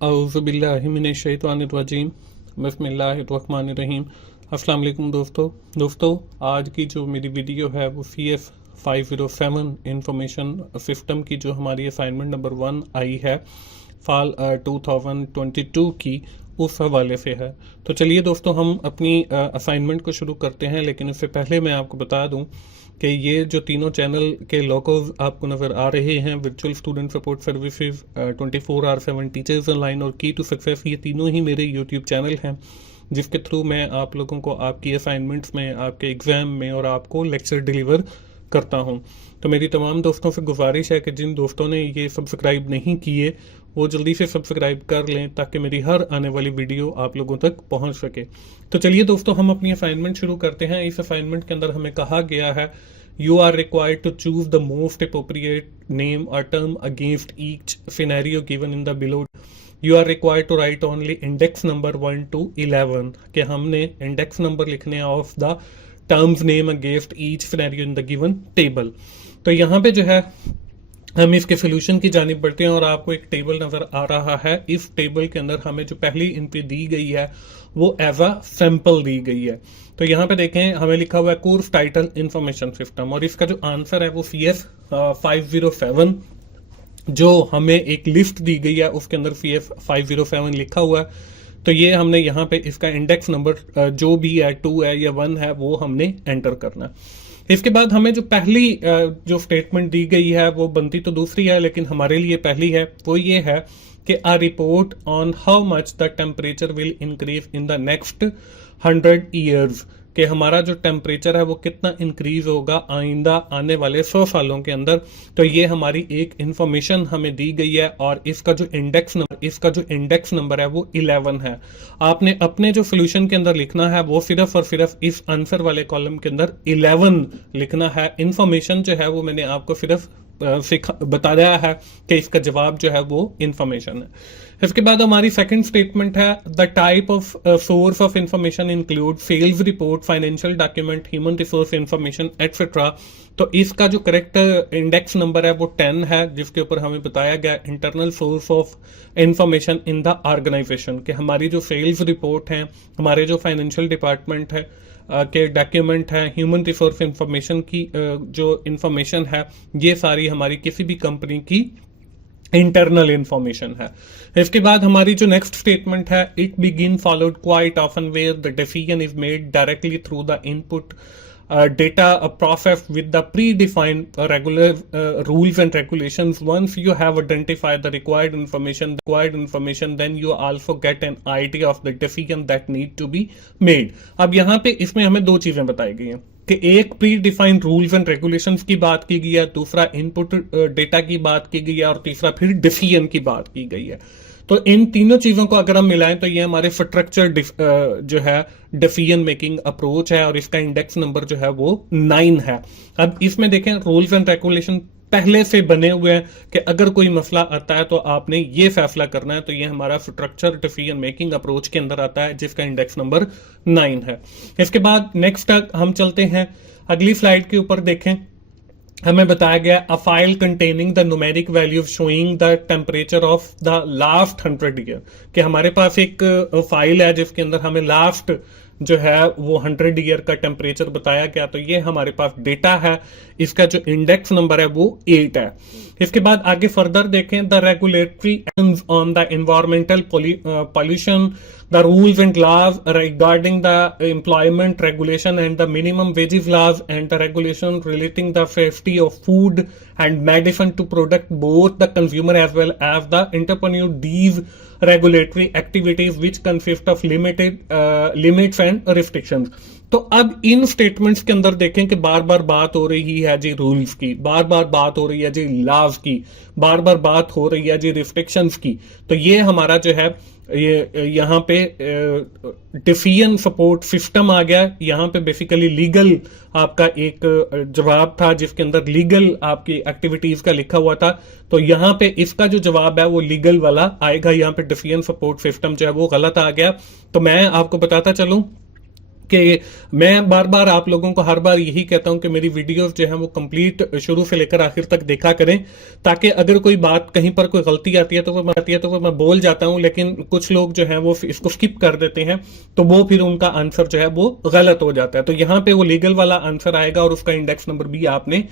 औज़ुबिल्लाहिमिनश्शैतानिर्रजीम बिस्मिल्लाहिर्रहमानिर्रहीम। अस्सलाम वालेकुम दोस्तों, आज की जो मेरी वीडियो है वो CS 507 इंफॉर्मेशन सिस्टम की जो हमारी असाइनमेंट नंबर 1 आई है फाल 2022 की, उस हवाले से है। तो चलिए दोस्तों, हम अपनी असाइनमेंट को शुरू करते हैं। लेकिन इससे पहले मैं आपको बता दूं कि ये जो तीनों चैनल के लोगोज आपको नज़र आ रहे हैं, virtual student support services, 24/7 teachers online और की टू सक्सेस, ये तीनों ही मेरे यूट्यूब चैनल हैं जिसके थ्रू मैं आप लोगों को आपकी असाइनमेंट्स में, आपके एग्ज़ाम में और आपको लेक्चर डिलीवर करता हूं। तो मेरी तमाम दोस्तों से गुजारिश है कि जिन दोस्तों ने ये सब्सक्राइब नहीं किए वो जल्दी से सब्सक्राइब कर लें ताकि मेरी हर आने वाली वीडियो आप लोगों तक पहुंच सके। तो चलिए दोस्तों, हम अपनी असाइनमेंट शुरू करते हैं। इस असाइनमेंट के अंदर हमें कहा गया है you are required to choose the most appropriate name और term against each scenario given in the below. You are required to write only index number 1 to 11 कि हमने इंडेक्स नंबर लिखने of the terms name against each scenario in the given table. तो यहाँ पे जो है हम इसके सोल्यूशन की जानिब बढ़ते हैं और आपको एक टेबल नजर आ रहा है। इस टेबल के अंदर हमें जो पहली इनपुट दी गई है वो एज अ सैंपल दी गई है। तो यहाँ पे देखें, हमें लिखा हुआ है कोर्स टाइटल इंफॉर्मेशन सिस्टम और इसका जो आंसर है वो CS 507 जो हमें एक लिस्ट दी गई है उसके अंदर CS 507 लिखा हुआ है। तो ये हमने यहाँ पे इसका इंडेक्स नंबर जो भी है 2 है या 1 है वो हमने एंटर करना है। इसके बाद हमें जो पहली जो स्टेटमेंट दी गई है वो बनती तो दूसरी है लेकिन हमारे लिए पहली है, वो ये है कि a report on how much the temperature will increase in the next 100 years कि हमारा जो टेम्परेचर है वो कितना इंक्रीज होगा आइंदा आने वाले 100 सालों के अंदर। तो ये हमारी एक इंफॉर्मेशन हमें दी गई है और इसका जो इंडेक्स नंबर है वो 11 है। आपने अपने जो सोल्यूशन के अंदर लिखना है वो सिर्फ और सिर्फ इस आंसर वाले कॉलम के अंदर 11 लिखना है। इंफॉर्मेशन जो है वो मैंने आपको सिर्फ बताया है कि इसका जवाब जो है वो इंफॉर्मेशन है। इसके बाद हमारी सेकंड स्टेटमेंट है the type of source of information include sales report, financial document, human resource information etcetera. तो इसका जो करेक्ट इंडेक्स नंबर है वो 10 है जिसके ऊपर हमें बताया गया internal source of information in the organization कि हमारी जो सेल्स रिपोर्ट है, हमारे जो फाइनेंशियल डिपार्टमेंट है के डॉक्यूमेंट है, ह्यूमन रिसोर्स इंफॉर्मेशन की जो इंफॉर्मेशन है, ये सारी हमारी किसी भी कंपनी की इंटरनल इंफॉर्मेशन है। इसके बाद हमारी जो नेक्स्ट स्टेटमेंट है it begin followed quite often where the decision is made directly through the input data processed with the predefined regular rules and regulations. Once you have identified the required information, then you also get an idea of the decision that need to be made. अब यहाँ पे इसमें हमें दो चीजें बताई गई हैं कि एक pre defined rules and regulations की बात की गई है, दूसरा इनपुट डेटा की बात की गई है और तीसरा फिर डिसीजन की बात की गई है। तो इन तीनों चीजों को अगर हम मिलाएं तो ये हमारे स्ट्रक्चर जो है डिसीजन मेकिंग अप्रोच है और इसका इंडेक्स नंबर जो है वो 9 है। अब इसमें देखें रूल्स एंड रेगुलेशन पहले से बने हुए हैं कि अगर कोई मसला आता है तो आपने ये फैसला करना है। तो ये हमारा स्ट्रक्चर डिसीजन मेकिंग अप्रोच के अंदर आता है जिसका इंडेक्स नंबर 9 है। इसके बाद नेक्स्ट हम चलते हैं अगली स्लाइड के ऊपर। देखें, हमें बताया गया a file containing the numeric value showing the temperature of the last 100 year कि हमारे पास एक फाइल है जिसके अंदर हमें लास्ट जो है वो 100 ईयर का टेम्परेचर बताया गया। तो ये हमारे पास डेटा है, इसका जो इंडेक्स नंबर है वो 8 है। इसके बाद आगे फर्दर देखें the regulatory actions on the environmental pollution, the rules and laws regarding the employment regulation and the minimum wages laws and the regulation relating the safety of food and medicine to protect both the consumer as well as the entrepreneur. These regulatory activities which consist of limits and restrictions. तो अब इन statements के अंदर देखें कि बार बार बात हो रही है जी रूल्स की, बार बार बात हो रही है जी लॉज की, बार बार बात हो रही है जी रिस्ट्रिक्शंस की। तो ये हमारा जो है ये यहाँ पे डिसीजन सपोर्ट सिस्टम आ गया। यहाँ पे बेसिकली लीगल आपका एक जवाब था जिसके अंदर लीगल आपकी एक्टिविटीज का लिखा हुआ था। तो यहाँ पे इसका जो जवाब है वो लीगल वाला आएगा। यहाँ पे डिसीजन सपोर्ट सिस्टम जो है वो गलत आ गया। तो मैं आपको बताता चलूं कि मैं बार बार आप लोगों को हर बार यही कहता हूं कि मेरी वीडियोस जो है वो कंप्लीट शुरू से लेकर आखिर तक देखा करें, ताकि अगर कोई बात कहीं पर कोई गलती आती है तो वो मैं बोल जाता हूं, लेकिन कुछ लोग जो है वो इसको स्किप कर देते हैं, तो वो फिर उनका आंसर जो है वो गलत हो जाता है। तो यहाँ पे वो लीगल वाला आंसर आएगा और उसका इंडेक्स नंबर भी आपने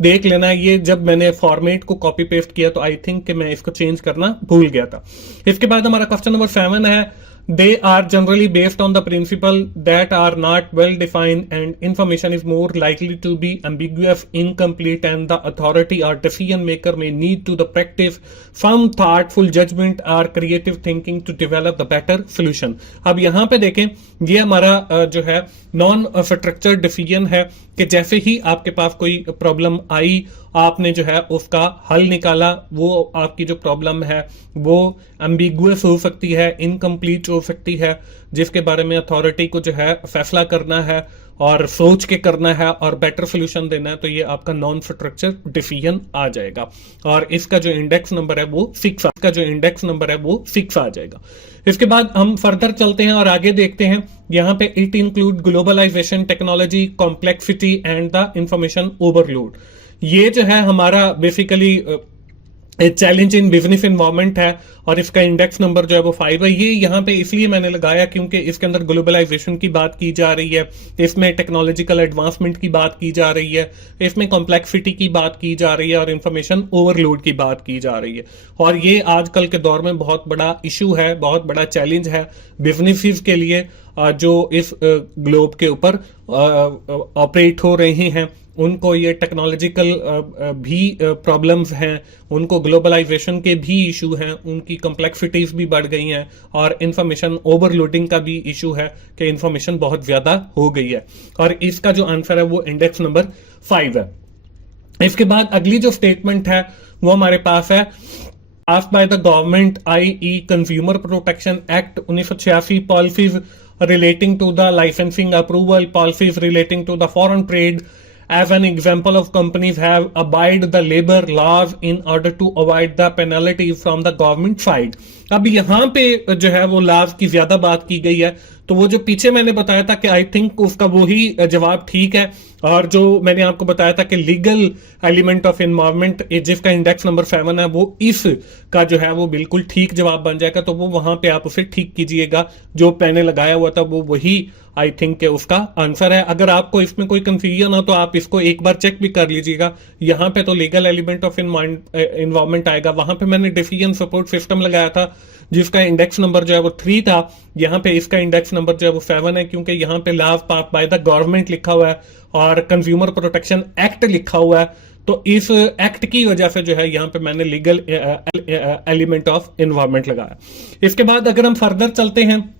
देख लेना। ये जब मैंने फॉर्मेट को कॉपी पेस्ट किया तो आई थिंक कि मैं इसको चेंज करना भूल गया था। इसके बाद हमारा क्वेश्चन नंबर 7 है, they are generally based on the principle that are not well defined and information is more likely to be ambiguous, incomplete, and the authority or decision maker may need to the practice some thoughtful judgment or creative thinking to develop the better solution। अब यहाँ पे देखें, ये हमारा जो है non structured decision है कि जैसे ही आपके पास कोई प्रॉब्लम आई, आपने जो है उसका हल निकाला, वो आपकी जो प्रॉब्लम है वो एम्बिगुअस हो सकती है, इनकम्प्लीट हो सकती है, जिसके बारे में अथॉरिटी को जो है फैसला करना है और सोच के करना है और बेटर सोल्यूशन देना है, तो ये आपका नॉन स्ट्रक्चर डिसीजन आ जाएगा और इसका जो इंडेक्स नंबर है वो 6 आ जाएगा। इसके बाद हम फर्दर चलते हैं और आगे देखते हैं। यहाँ पे it include globalization, technology, complexity and the information overload. ये जो है हमारा basically challenge in business environment है और इसका इंडेक्स नंबर जो है वो 5 है। ये यहाँ पे इसलिए मैंने लगाया क्योंकि इसके अंदर ग्लोबलाइजेशन की बात की जा रही है, इसमें टेक्नोलॉजिकल एडवांसमेंट की बात की जा रही है, इसमें कॉम्प्लेक्सिटी की बात की जा रही है और इंफॉर्मेशन ओवरलोड की बात की जा रही है। और ये आजकल के दौर में बहुत बड़ा इशू है, बहुत बड़ा चैलेंज है बिजनेसेस के लिए जो इस ग्लोब के ऊपर ऑपरेट हो रहे हैं। उनको ये टेक्नोलॉजिकल भी प्रॉब्लम्स हैं, उनको ग्लोबलाइजेशन के भी इशू हैं, उनकी कॉम्प्लेक्सिटीज भी बढ़ गई हैं और इंफॉर्मेशन ओवरलोडिंग का भी इशू है कि इंफॉर्मेशन बहुत ज्यादा हो गई है और इसका जो आंसर है वो इंडेक्स नंबर 5 है। इसके बाद अगली जो स्टेटमेंट है वो हमारे पास है, passed by the government, i.e. Consumer Protection Act 1986, policies relating to the licensing approval, policies relating to the foreign trade. As an example of companies have abide the labor laws in order to avoid the penalty from the government side। अब यहाँ पे जो है वो लाभ की ज्यादा बात की गई है, तो वो जो पीछे मैंने बताया था कि आई थिंक उसका वही जवाब ठीक है, और जो मैंने आपको बताया था कि लीगल एलिमेंट ऑफ एनवायरमेंट जिसका इंडेक्स नंबर 7 है वो इस का जो है वो बिल्कुल ठीक जवाब बन जाएगा, तो वो वहां पे आप उसे ठीक कीजिएगा। जो मैंने लगाया हुआ था वो वही आई थिंक के उसका आंसर है। अगर आपको इसमें कोई कंफ्यूजन हो तो आप इसको एक बार चेक भी कर लीजिएगा। यहाँ पे तो लीगल एलिमेंट ऑफ एनवायरमेंट आएगा, वहां पे मैंने डिसीजन सपोर्ट सिस्टम लगाया था जिसका इंडेक्स नंबर जो है वो 3 था। यहाँ पे इसका इंडेक्स नंबर जो है वो 7 है, क्योंकि यहाँ पे law pass by the government लिखा हुआ है और कंज्यूमर प्रोटेक्शन एक्ट लिखा हुआ है, तो इस एक्ट की वजह से जो है यहाँ पे मैंने लीगल एलिमेंट ऑफ एनवायरमेंट लगाया। इसके बाद अगर हम फर्दर चलते हैं,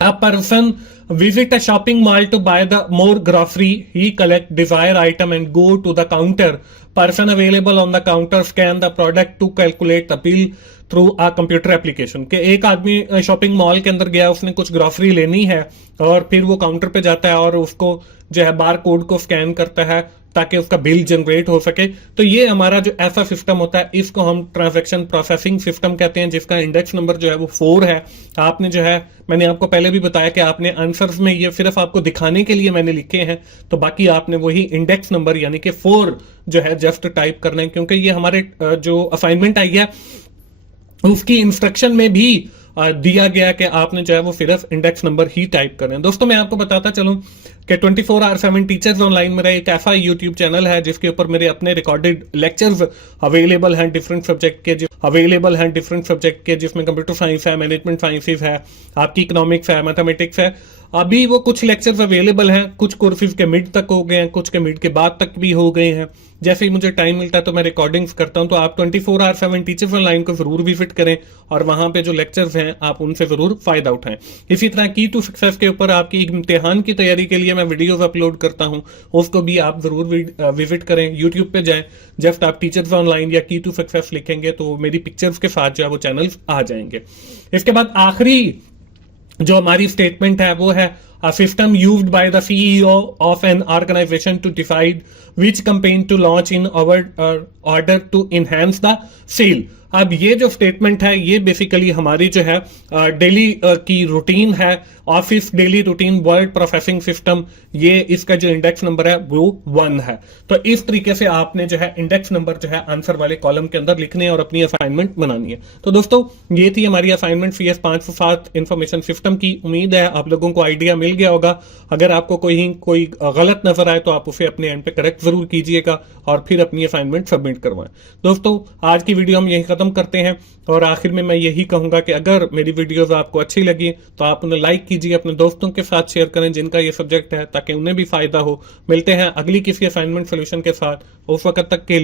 a person visit a shopping mall to buy the more grocery, he collect desired item and go to the counter. Person available on the counter scan the product to calculate the bill through a computer application। के एक आदमी shopping mall के अंदर गया, उसने कुछ grocery लेनी है और फिर वो काउंटर पे जाता है और उसको जो है बार कोड को स्कैन करता है ताकि उसका बिल जनरेट हो सके। तो ये हमारा जो ऐसा सिस्टम होता है इसको हम ट्रांजैक्शन प्रोसेसिंग सिस्टम कहते हैं, जिसका इंडेक्स नंबर जो है वो 4 है। आपने जो है मैंने आपको पहले भी बताया कि आपने आंसर्स में ये सिर्फ आपको दिखाने के लिए मैंने लिखे हैं, तो बाकी आपने वही इंडेक्स नंबर यानी कि 4 जो है जस्ट टाइप करना है, क्योंकि ये हमारे जो असाइनमेंट आई है उसकी इंस्ट्रक्शन में भी दिया गया कि आपने जो है वो सिर्फ इंडेक्स नंबर ही टाइप करें। दोस्तों मैं आपको बताता चलूं कि 24/7 टीचर्स ऑनलाइन मेरा एक ऐसा यूट्यूब चैनल है जिसके ऊपर मेरे अपने रिकॉर्डेड लेक्चर्स अवेलेबल हैं डिफरेंट सब्जेक्ट के, जिसमें कंप्यूटर साइंस है, मैनेजमेंट साइंसेज है, आपकी इकोनॉमिक्स है, मैथमेटिक्स है। अभी वो कुछ लेक्चर्स अवेलेबल हैं, कुछ कोर्सेज के मिड तक हो गए हैं, कुछ के मिड के बाद तक भी हो गए हैं। जैसे ही मुझे टाइम मिलता है तो मैं रिकॉर्डिंग्स करता हूं, तो आप 24/7 टीचर्स ऑनलाइन को जरूर विजिट करें और वहां पे जो लेक्चर्स हैं आप उनसे जरूर फायदा उठाएं। इसी तरह की टू सक्सेस के ऊपर आपकी इम्तिहान की तैयारी के लिए मैं वीडियोस अपलोड करता हूं, उसको भी आप जरूर विजिट करें। यूट्यूब पे जाएं, जस्ट आप टीचर्स ऑनलाइन या की टू सक्सेस लिखेंगे तो मेरी पिक्चर्स के साथ जो है वो चैनल्स आ जाएंगे। इसके बाद आखिरी जो हमारी स्टेटमेंट है वो है a system used by the CEO of an organization to decide which campaign to launch in order to enhance the sale। अब ये जो स्टेटमेंट है ये बेसिकली हमारी जो है डेली की रूटीन है, office daily routine word processing system, ये इसका जो इंडेक्स नंबर है वो 1 है। तो इस तरीके से आपने जो है इंडेक्स नंबर जो है आंसर वाले कॉलम के अंदर लिखने और अपनी असाइनमेंट बनानी है। तो दोस्तों ये थी हमारी असाइनमेंट CS 507 इंफॉर्मेशन सिस्टम की। उम्मीद है आप लोगों को आइडिया मिल गया होगा। अगर आपको कोई गलत नजर आए तो आप उसे अपने एंड पे करेक्ट जरूर कीजिएगा और फिर अपनी असाइनमेंट सबमिट करवाएं। दोस्तों आज की वीडियो हम यही खत्म करते हैं और आखिर में मैं यही कहूंगा कि अगर मेरी वीडियोस आपको अच्छी लगी तो आप उन्हें लाइक कीजिए, अपने दोस्तों के साथ शेयर करें जिनका ये सब्जेक्ट है, ताकि उन्हें भी फायदा हो। मिलते हैं अगली किसी असाइनमेंट सोल्यूशन के साथ, उस वक्त तक के